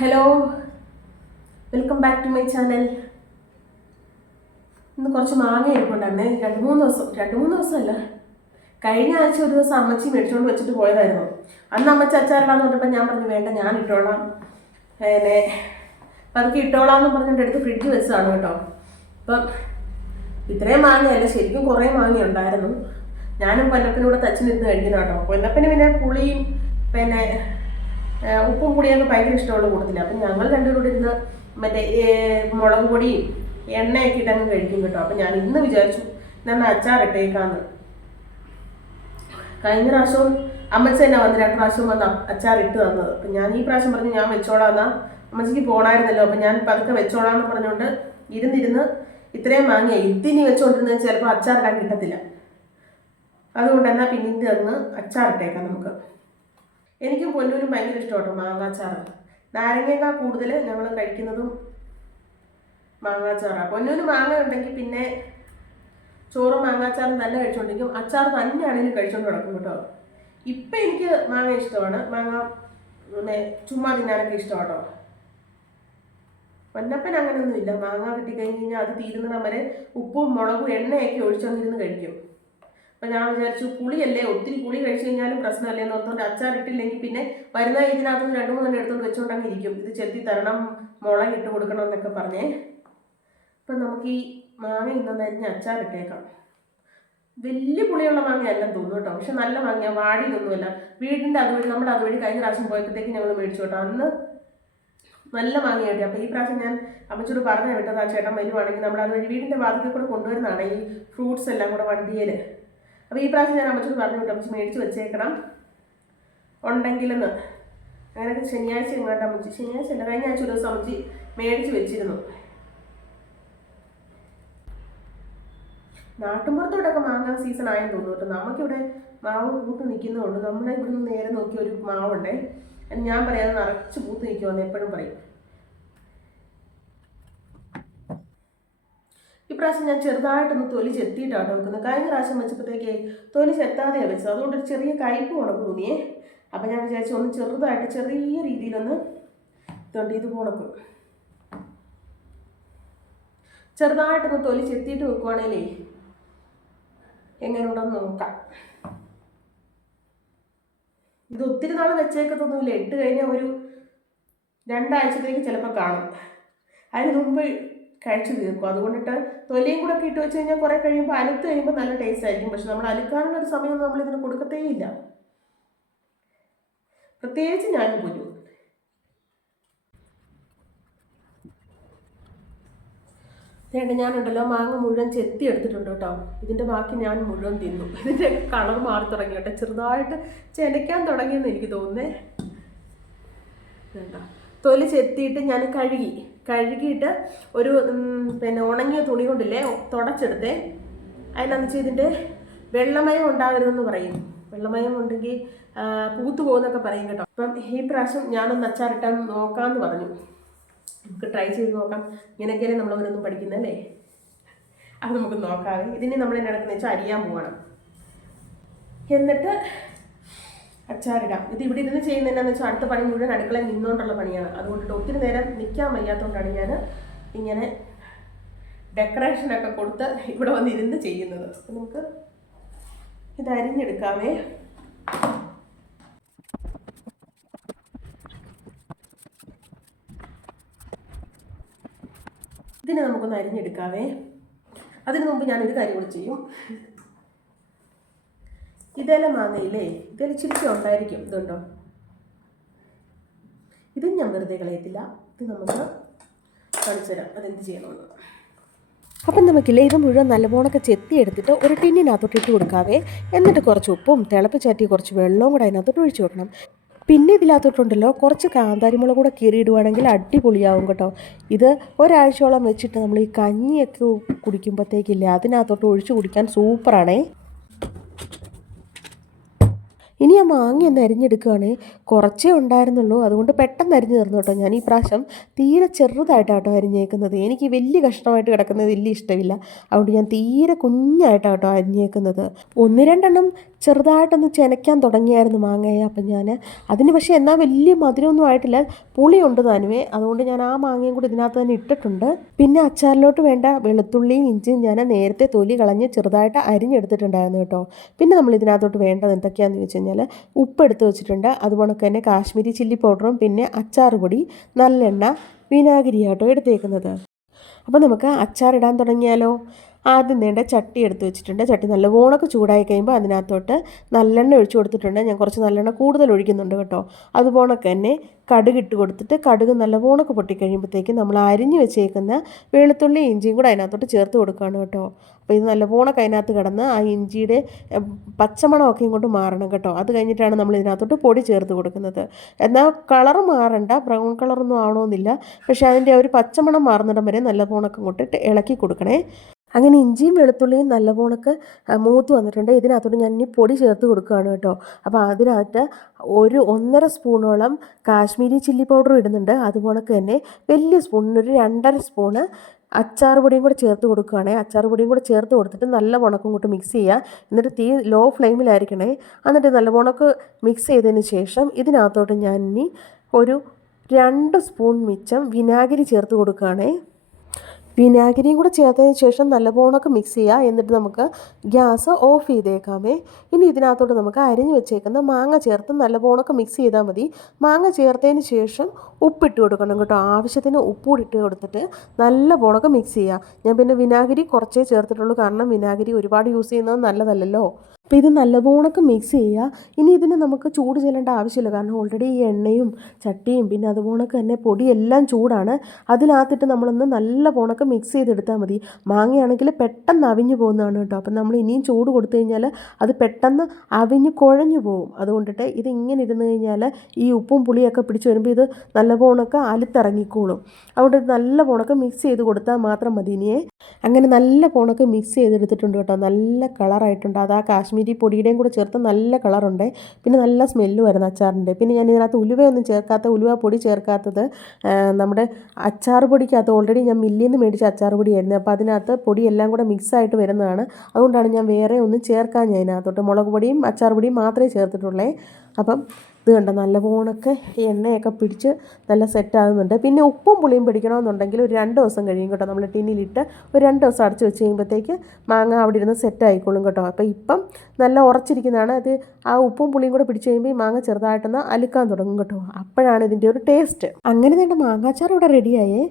Hello, welcome back to my channel. ഇന്ന് കുറച്ച് മാങ്ങ ഇരിപ്പുണ്ടായിരുന്നേ. രണ്ട് മൂന്ന് ദിവസമല്ല, കഴിഞ്ഞ ആഴ്ച ഒരു ദിവസം അമ്മച്ചി മേടിച്ചുകൊണ്ട് വെച്ചിട്ട് പോയതായിരുന്നു. അന്ന് അമ്മച്ചി അച്ചാറിടാന്ന് പറഞ്ഞപ്പോൾ ഞാൻ പറഞ്ഞു വേണ്ട, ഞാൻ ഇട്ടോളാം, പിന്നെ പതുക്കെ ഇട്ടോളാന്ന് പറഞ്ഞിട്ട് എടുത്ത് ഫ്രിഡ്ജ് വെച്ചതാണ് കേട്ടോ. അപ്പം ഇത്രയും മാങ്ങയല്ല, ശരിക്കും കുറേ മാങ്ങ ഉണ്ടായിരുന്നു. ഞാനും പൊന്നപ്പനൂടെ തച്ചിനിരുന്ന് കഴിക്കുന്ന കേട്ടോ. പൊന്നപ്പന് പിന്നെ പുളിയും പിന്നെ ഉപ്പും പുളിയൊക്കെ ഭയങ്കര ഇഷ്ടമുള്ള കൂട്ടത്തില്ല. അപ്പം ഞങ്ങൾ രണ്ടുപേരും കൂടി ഇരുന്ന് മറ്റേ മുളക് പൊടിയും എണ്ണയൊക്കെ ഇട്ടങ്ങ് കഴിക്കും കേട്ടോ. അപ്പം ഞാൻ ഇന്ന് വിചാരിച്ചു ഞാൻ അച്ചാറിട്ടേക്കാന്ന്. കഴിഞ്ഞ പ്രാവശ്യവും അമ്മച്ചി തന്നെ വന്ന് 2 പ്രാവശ്യം വന്ന് അച്ചാറിട്ട് തന്നത്. അപ്പം ഞാൻ ഈ പ്രാവശ്യം പറഞ്ഞു ഞാൻ വെച്ചോളാന്നാ, അമ്മച്ചിക്ക് പോണായിരുന്നല്ലോ, അപ്പം ഞാൻ പതുക്കെ വെച്ചോളാന്ന് പറഞ്ഞുകൊണ്ട് ഇരുന്നിരുന്ന് ഇത്രയും വാങ്ങിയാൽ ഇതിനി വെച്ചുകൊണ്ടിരുന്നത് ചിലപ്പോൾ അച്ചാറിടാൻ കിട്ടത്തില്ല. അതുകൊണ്ട് എന്നാൽ പിന്നീട് അങ്ങ് അച്ചാറിട്ടേക്കാം നമുക്ക്. എനിക്കും പൊന്നൂരും ഭയങ്കര ഇഷ്ടമാണ് മാങ്ങാച്ചാറ്. നാരങ്ങേക്കാൾ കൂടുതൽ ഞങ്ങൾ കഴിക്കുന്നതും മാങ്ങാച്ചാറാണ്. പൊന്നൂര് മാങ്ങ ഉണ്ടെങ്കിൽ പിന്നെ ചോറും മാങ്ങാച്ചാറും തന്നെ കഴിച്ചുകൊണ്ടിരിക്കും. അച്ചാർ തന്നെയാണെങ്കിലും കഴിച്ചുകൊണ്ട് കിടക്കും കേട്ടോ. ഇപ്പം എനിക്ക് മാങ്ങ ഇഷ്ടമാണ്. മാങ്ങ പിന്നെ ചുമ്മാ തിന്നാനൊക്കെ ഇഷ്ടമാട്ടോ. പൊന്നപ്പൻ അങ്ങനെയൊന്നും ഇല്ല. മാങ്ങ കിട്ടിക്കഴിഞ്ഞ് കഴിഞ്ഞാൽ അത് തീരുന്നിടം വരെ ഉപ്പും മുളകും എണ്ണയൊക്കെ ഒഴിച്ചൊന്നിരുന്ന് കഴിക്കും. അപ്പം ഞാൻ വിചാരിച്ചു പുളിയല്ലേ, ഒത്തിരി പുളി കഴിച്ചു കഴിഞ്ഞാലും പ്രശ്നമല്ലേ എന്ന് ഓർത്തുകൊണ്ട് അച്ചാറിട്ടില്ലെങ്കിൽ പിന്നെ വരുന്ന ഇതിനകത്ത് 2-3 എടുത്തുകൊണ്ട് വെച്ചുകൊണ്ടങ്ങ് ഇരിക്കും. ഇത് ചെത്തി തരണം, മുളക് ഇട്ട് കൊടുക്കണം എന്നൊക്കെ പറഞ്ഞേ. അപ്പം നമുക്ക് ഈ മാങ്ങ ഇന്നൊന്ന് അരിഞ്ഞ് അച്ചാറിട്ടേക്കാം. വലിയ പുളിയുള്ള മാങ്ങ അല്ലെന്ന് തോന്നുന്നു കേട്ടോ, പക്ഷെ നല്ല മാങ്ങ, വാടിയതൊന്നുമല്ല. വീടിൻ്റെ അതുവഴി, നമ്മുടെ അതുവഴി കഴിഞ്ഞ പ്രാവശ്യം പോയപ്പോഴത്തേക്ക് ഞങ്ങൾ മേടിച്ചു കേട്ടോ. അന്ന് നല്ല മാങ്ങ കിട്ടി. അപ്പോൾ ഈ പ്രാവശ്യം ഞാൻ അമ്മച്ചോട് പറഞ്ഞു വിട്ടത്, ആ ചേട്ടൻ വരുവാണെങ്കിൽ നമ്മുടെ അതുവഴി വീടിൻ്റെ വാതിക്കൽ കൂടെ കൊണ്ടുവരുന്നതാണ് ഈ ഫ്രൂട്ട്സ് എല്ലാം കൂടെ വണ്ടിയിൽ. അപ്പോൾ ഈ പ്രാവശ്യം ഞാൻ അമ്മച്ചോട് പറഞ്ഞു വിട്ടു, അമ്മച്ചി മേടിച്ച് വെച്ചേക്കണം ഉണ്ടെങ്കിലെന്ന്. അങ്ങനെയൊക്കെ ശനിയാഴ്ച ഇങ്ങോട്ട് അമ്മച്ചി, ശനിയാഴ്ച അല്ല, കഴിഞ്ഞ ആഴ്ച ഒരു ദിവസം അമ്മച്ചി മേടിച്ച് വെച്ചിരുന്നു. നാട്ടുമ്പുറത്തോട്ടൊക്കെ മാങ്ങാ സീസൺ ആയെന്ന് തോന്നുന്നു കേട്ടോ. നമുക്കിവിടെ മാവ് പൂത്ത് നിൽക്കുന്നതുകൊണ്ട് നമ്മുടെ ഇവിടെ നിന്ന് നേരെ നോക്കിയ ഒരു മാവുണ്ടേ, ഞാൻ പറയാതെ നിറച്ച് പൂത്ത് നിൽക്കുമെന്ന് എപ്പോഴും പറയും. ഇപ്രാവശ്യം ഞാൻ ചെറുതായിട്ടൊന്ന് തൊലി ചെത്തിയിട്ടാണ് വെക്കുന്നത്. കഴിഞ്ഞ പ്രാവശ്യം വെച്ചപ്പോഴത്തേക്ക് തൊലി ചെത്താതെയാണ് വെച്ചത്, അതുകൊണ്ട് ഒരു ചെറിയ കയ്പ് ഉണക്ക് തോന്നിയേ. അപ്പം ഞാൻ വിചാരിച്ചു ഒന്ന് ചെറുതായിട്ട് ചെറിയ രീതിയിലൊന്ന് ഇതുകൊണ്ട് ഇത് ഉണക്കും. ചെറുതായിട്ടൊന്ന് തൊലി ചെത്തിയിട്ട് വെക്കുവാണേലേ എങ്ങനെ ഉണ്ടെന്ന് നോക്കാം. ഇത് ഒത്തിരി നാൾ വെച്ചേക്കത്തൊന്നുമില്ല, ഇട്ട് കഴിഞ്ഞാൽ ഒരു 2 ആഴ്ചത്തേക്ക് ചിലപ്പോൾ കാണും. അതിന് മുമ്പ് കഴിച്ചു തീർക്കും. അതുകൊണ്ടിട്ട് തൊലിയും കൂടെ ഒക്കെ ഇട്ട് വെച്ച് കഴിഞ്ഞാൽ കുറേ കഴിയുമ്പോൾ അലുത്ത് കഴിയുമ്പോൾ നല്ല ടേസ്റ്റ് ആയിരിക്കും. പക്ഷെ നമ്മൾ അലുക്കാനുള്ളൊരു സമയമൊന്നും നമ്മളിതിന് കൊടുക്കത്തേയില്ല, പ്രത്യേകിച്ച് ഞാനും പൊന്നു. ചേട്ടാ ഞാനുണ്ടല്ലോ മാങ്ങ മുഴുവൻ ചെത്തി എടുത്തിട്ടുണ്ട് കേട്ടോ. ഇതിൻ്റെ ബാക്കി ഞാൻ മുഴുവൻ തിന്നു. ഇതിൻ്റെ കളർ മാറി തുടങ്ങി കേട്ടോ, ചെറുതായിട്ട് ചെനയ്ക്കാൻ തുടങ്ങിയെന്ന് എനിക്ക് തോന്നുന്നേ. വേണ്ട, തൊലി ചെത്തിയിട്ട് ഞാൻ കഴുകിയിട്ട് ഒരു പിന്നെ ഉണങ്ങിയ തുണി കൊണ്ടില്ലേ തുടച്ചെടുത്തേ. അതിനകത്ത് വെച്ച് ഇതിൻ്റെ വെള്ളമയം ഉണ്ടാകരുതെന്ന് പറയും. വെള്ളമയം ഉണ്ടെങ്കിൽ പൂത്തു പോകുന്നൊക്കെ പറയും കേട്ടോ. അപ്പം ഈ പ്രാവശ്യം ഞാനൊന്ന് അച്ചാറിട്ടാൻ നോക്കാമെന്ന് പറഞ്ഞു. നമുക്ക് ട്രൈ ചെയ്ത് നോക്കാം. ഇങ്ങനെയൊക്കെയല്ലേ നമ്മളവരൊന്നും പഠിക്കുന്നല്ലേ, അത് നമുക്ക് നോക്കാവേ. ഇതിന് നമ്മൾ എന്നെ നടക്കുന്ന വെച്ചാൽ അരിയാൻ പോകണം, എന്നിട്ട് അച്ചാറിടാം. ഇത് ഇവിടെ ഇരുന്ന് ചെയ്യുന്നതെന്നു വെച്ചാൽ അടുത്ത പണി മുഴുവൻ അടുക്കളയിൽ നിന്നുകൊണ്ടുള്ള പണിയാണ്. അതുകൊണ്ടിട്ട് ഒത്തിരി നേരം നിൽക്കാൻ വയ്യാത്തതുകൊണ്ടാണ് ഞാൻ ഇങ്ങനെ ഡെക്കറേഷനൊക്കെ കൊടുത്ത് ഇവിടെ വന്നിരുന്ന് ചെയ്യുന്നത്. അപ്പം നമുക്ക് ഇത് അരിഞ്ഞെടുക്കാമേ. ഇതിനെ നമുക്കൊന്ന് അരിഞ്ഞെടുക്കാവേ. അതിന് മുമ്പ് ഞാനൊരു കാര്യം കൂടി ചെയ്യും. ഇതെല്ലാം മാങ്ങയില്ലേ, ഇതെല്ലാം ചിരിച്ചു ഉണ്ടായിരിക്കും. ഇതുണ്ടോ, ഇത് ഞാൻ വെറുതെ കളയത്തില്ല. ഇത് നമുക്ക് കാണിച്ചു തരാം അതെന്ത് ചെയ്യണമെന്ന്. അപ്പം നമുക്കില്ലേ ഇത് മുഴുവൻ നല്ലപോണൊക്കെ ചെത്തി എടുത്തിട്ട് ഒരു ടിന്നിനകത്തോട്ട് ഇട്ട് കൊടുക്കാവേ. എന്നിട്ട് കുറച്ച് ഉപ്പും തിളപ്പിച്ചാറ്റി കുറച്ച് വെള്ളവും കൂടെ അതിനകത്തോട്ട് ഒഴിച്ചു വെക്കണം. പിന്നെ ഇതിനകത്തോട്ടുണ്ടല്ലോ കുറച്ച് കാന്താരിമുളക് കൂടെ കീറിയിടുവാണെങ്കിൽ അടിപൊളിയാവും കേട്ടോ. ഇത് ഒരാഴ്ചയോളം വെച്ചിട്ട് നമ്മൾ ഈ കഞ്ഞിയൊക്കെ കുടിക്കുമ്പോഴത്തേക്കില്ലേ അതിനകത്തോട്ട് ഒഴിച്ച് കുടിക്കാൻ സൂപ്പറാണേ. ഇനി ആ മാങ്ങ ഒന്ന് അരിഞ്ഞെടുക്കുകയാണെങ്കിൽ കുറച്ചേ ഉണ്ടായിരുന്നുള്ളൂ, അതുകൊണ്ട് പെട്ടെന്ന് അരിഞ്ഞു തീർന്നു കേട്ടോ. ഞാൻ ഈ പ്രാവശ്യം തീരെ ചെറുതായിട്ടാട്ടോ അരിഞ്ഞേക്കുന്നത്. എനിക്ക് വലിയ കഷ്ണമായിട്ട് കിടക്കുന്നത് വലിയ ഇഷ്ടമില്ല. അതുകൊണ്ട് ഞാൻ തീരെ കുഞ്ഞായിട്ടാട്ടോ അരിഞ്ഞേക്കുന്നത്. 1-2 ചെറുതായിട്ടൊന്ന് ചെനയ്ക്കാൻ തുടങ്ങിയായിരുന്നു മാങ്ങയെ. അപ്പം ഞാൻ അതിന് പക്ഷേ എന്നാൽ വലിയ മധുരമൊന്നും ആയിട്ടില്ല, പുളിയുണ്ട് താനുമേ. അതുകൊണ്ട് ഞാൻ ആ മാങ്ങയും കൂടി ഇതിനകത്ത് തന്നെ ഇട്ടിട്ടുണ്ട്. പിന്നെ അച്ചാറിലോട്ട് വേണ്ട വെളുത്തുള്ളിയും ഇഞ്ചിയും ഞാൻ നേരത്തെ തൊലി കളഞ്ഞ് ചെറുതായിട്ട് അരിഞ്ഞെടുത്തിട്ടുണ്ടായിരുന്നു കേട്ടോ. പിന്നെ നമ്മൾ ഇതിനകത്തോട്ട് വേണ്ടത് എന്തൊക്കെയാണെന്ന് വെച്ച് കഴിഞ്ഞാൽ ഉപ്പ് എടുത്ത് വെച്ചിട്ടുണ്ട്, അതുപോലെ തന്നെ കാശ്മീരി ചില്ലി പൗഡറും പിന്നെ അച്ചാർ പൊടി, നല്ലെണ്ണ, വിനാഗിരിയാട്ടോ എടുത്തേക്കുന്നത്. അപ്പോൾ നമുക്ക് അച്ചാറിടാൻ തുടങ്ങിയാലോ. ആദ്യം വേണ്ട ചട്ടി എടുത്ത് വെച്ചിട്ടുണ്ട്. ചട്ടി നല്ലവണ്ണം ചൂടായി കഴിയുമ്പോൾ അതിനകത്തോട്ട് നല്ലെണ്ണ ഒഴിച്ചു കൊടുത്തിട്ടുണ്ട്. ഞാൻ കുറച്ച് നല്ലെണ്ണ കൂടുതൽ ഒഴിക്കുന്നുണ്ട് കേട്ടോ. അതുപോലെ തന്നെ കടുക് ഇട്ട് കൊടുത്തിട്ട് കടുക് നല്ലവണ്ണം പൊട്ടിക്കഴിയുമ്പോഴത്തേക്കും നമ്മൾ അരിഞ്ഞു വെച്ചേക്കുന്ന വെളുത്തുള്ളി ഇഞ്ചിയും കൂടെ അതിനകത്തോട്ട് ചേർത്ത് കൊടുക്കുകയാണ് കേട്ടോ. അപ്പോൾ ഇത് നല്ലവണ്ണം അതിനകത്ത് കിടന്ന് ആ ഇഞ്ചിയുടെ പച്ചമണമൊക്കെ ഇങ്ങോട്ട് മാറണം കേട്ടോ. അത് കഴിഞ്ഞിട്ടാണ് നമ്മൾ ഇതിനകത്തോട്ട് പൊടി ചേർത്ത് കൊടുക്കുന്നത്. എന്നാൽ കളർ മാറണ്ട, ബ്രൗൺ കളറൊന്നും ആവണമെന്നില്ല. പക്ഷേ അതിൻ്റെ ഒരു പച്ചമണം മാറുന്നിടം വരെ നല്ലവണ്ണം ഇങ്ങോട്ടിട്ട് ഇളക്കി കൊടുക്കണേ. അങ്ങനെ ഇഞ്ചിയും വെളുത്തുള്ളിയും നല്ലവണ്ണം മൂത്ത് വന്നിട്ടുണ്ട്. ഇതിനകത്തോട്ട് ഞാൻ ഇനി പൊടി ചേർത്ത് കൊടുക്കുകയാണ് കേട്ടോ. അപ്പോൾ അതിനകത്ത് 1.5 സ്പൂണോളം കാശ്മീരി ചില്ലി പൗഡർ ഇടുന്നുണ്ട്. അതുപോലെ തന്നെ വലിയ സ്പൂണിന് ഒരു 2.5 സ്പൂണ് അച്ചാർ പൊടിയും കൂടെ ചേർത്ത് കൊടുക്കുകയാണേ. അച്ചാർ പൊടിയും കൂടെ ചേർത്ത് കൊടുത്തിട്ട് നല്ല ഉണക്കം ഇങ്ങോട്ട് മിക്സ് ചെയ്യുക. എന്നിട്ട് തീ ലോ ഫ്ലെയിമിലായിരിക്കണേ. എന്നിട്ട് നല്ല ഉണക്ക് മിക്സ് ചെയ്തതിന് ശേഷം ഇതിനകത്തോട്ട് ഞാൻ ഇനി ഒരു 2 സ്പൂൺ മിച്ചം വിനാഗിരി ചേർത്ത് കൊടുക്കുകയാണേ. വിനാഗിരിയും കൂടെ ചേർത്തതിന് ശേഷം നല്ലവണ്ണം മിക്സ് ചെയ്യുക. എന്നിട്ട് നമുക്ക് ഗ്യാസ് ഓഫ് ചെയ്തേക്കാമേ. ഇനി ഇതിനകത്തോട്ട് നമുക്ക് അരിഞ്ഞു വെച്ചേക്കുന്ന മാങ്ങ ചേർത്ത് നല്ലവണ്ണം മിക്സ് ചെയ്താൽ മതി. മാങ്ങ ചേർത്തതിന് ശേഷം ഉപ്പിട്ട് കൊടുക്കണം കേട്ടോ. ആവശ്യത്തിന് ഉപ്പൂടി ഇട്ട് കൊടുത്തിട്ട് നല്ലവണ്ണം മിക്സ് ചെയ്യുക. ഞാൻ പിന്നെ വിനാഗിരി കുറച്ചേ ചേർത്തിട്ടുള്ളൂ, കാരണം വിനാഗിരി ഒരുപാട് യൂസ് ചെയ്യുന്നത് നല്ലതല്ലല്ലോ. അപ്പോൾ ഇത് നല്ലവണ്ണം മിക്സ് ചെയ്യുക. ഇനി ഇതിന് നമുക്ക് ചൂട് ചെല്ലേണ്ട ആവശ്യമില്ല, കാരണം ഓൾറെഡി ഈ എണ്ണയും ചട്ടിയും പിന്നെ അതുപോലെ തന്നെ പൊടിയെല്ലാം ചൂടാണ്. അതിനകത്തിട്ട് നമ്മളൊന്ന് നല്ലവണ്ണം മിക്സ് ചെയ്തെടുത്താൽ മതി. മാങ്ങയാണെങ്കിൽ പെട്ടെന്ന് അവിഞ്ഞു പോകുന്നതാണ് കേട്ടോ. അപ്പം നമ്മൾ ഇനിയും ചൂട് കൊടുത്തു കഴിഞ്ഞാൽ അത് പെട്ടെന്ന് അവിഞ്ഞ് കുഴഞ്ഞു പോകും. അതുകൊണ്ടിട്ട് ഇത് ഇങ്ങനെ ഇരുന്ന് കഴിഞ്ഞാൽ ഈ ഉപ്പും പുളിയൊക്കെ പിടിച്ച് വരുമ്പോൾ ഇത് നല്ലവണ്ണം അലുത്തിറങ്ങിക്കോളും. അതുകൊണ്ട് നല്ലവണ്ണം മിക്സ് ചെയ്ത് കൊടുത്താൽ മാത്രം മതി. ഇനിയേ അങ്ങനെ നല്ലവണ്ണം മിക്സ് ചെയ്തെടുത്തിട്ടുണ്ട് കേട്ടോ. നല്ല കളറായിട്ടുണ്ട്. അത് ആ കാശ്മീരി പൊടിയുടെയും കൂടെ ചേർത്ത് നല്ല കളറുണ്ട്. പിന്നെ നല്ല സ്മെല്ല് വരുന്ന അച്ചാറിൻ്റെ. പിന്നെ ഞാൻ ഇതിനകത്ത് ഉലുവയൊന്നും ചേർക്കാത്ത, ഉലുവ പൊടി ചേർക്കാത്തത് നമ്മുടെ അച്ചാർ പൊടിക്കകത്ത് ഓൾറെഡി ഞാൻ മില്ലിൽ നിന്ന് മേടിച്ച അച്ചാർ പൊടിയായിരുന്നു. അപ്പോൾ അതിനകത്ത് പൊടിയെല്ലാം കൂടെ മിക്സായിട്ട് വരുന്നതാണ്. അതുകൊണ്ടാണ് ഞാൻ വേറെ ഒന്നും ചേർക്കാൻ ഞാൻ ഇതിനകത്തോട്ട് മുളക് പൊടിയും അച്ചാർ പൊടിയും മാത്രമേ ചേർത്തിട്ടുള്ളേ. അപ്പം ഇത് കണ്ടോ നല്ലവണ്ണമൊക്കെ എണ്ണയൊക്കെ പിടിച്ച് നല്ല സെറ്റാകുന്നുണ്ട്. പിന്നെ ഉപ്പും പുളിയും പിടിക്കണമെന്നുണ്ടെങ്കിൽ ഒരു 2 ദിവസം കഴിയും കേട്ടോ. നമ്മൾ ടിന്നിലിട്ട് ഒരു 2 ദിവസം അടച്ച് വെച്ച് കഴിയുമ്പോഴത്തേക്ക് മാങ്ങ അവിടെ ഇരുന്ന് സെറ്റായിക്കോളും കേട്ടോ. അപ്പോൾ ഇപ്പം നല്ല ഉറച്ചിരിക്കുന്നതാണ്. അത് ആ ഉപ്പും പുളിയും കൂടെ പിടിച്ച് കഴിയുമ്പോൾ ഈ മാങ്ങ ചെറുതായിട്ടൊന്ന് അലുക്കാൻ തുടങ്ങും കേട്ടോ. അപ്പോഴാണ് ഇതിൻ്റെ ഒരു ടേസ്റ്റ്. അങ്ങനെ തന്നെ മാങ്ങാച്ചാർ ഇവിടെ റെഡിയായേ.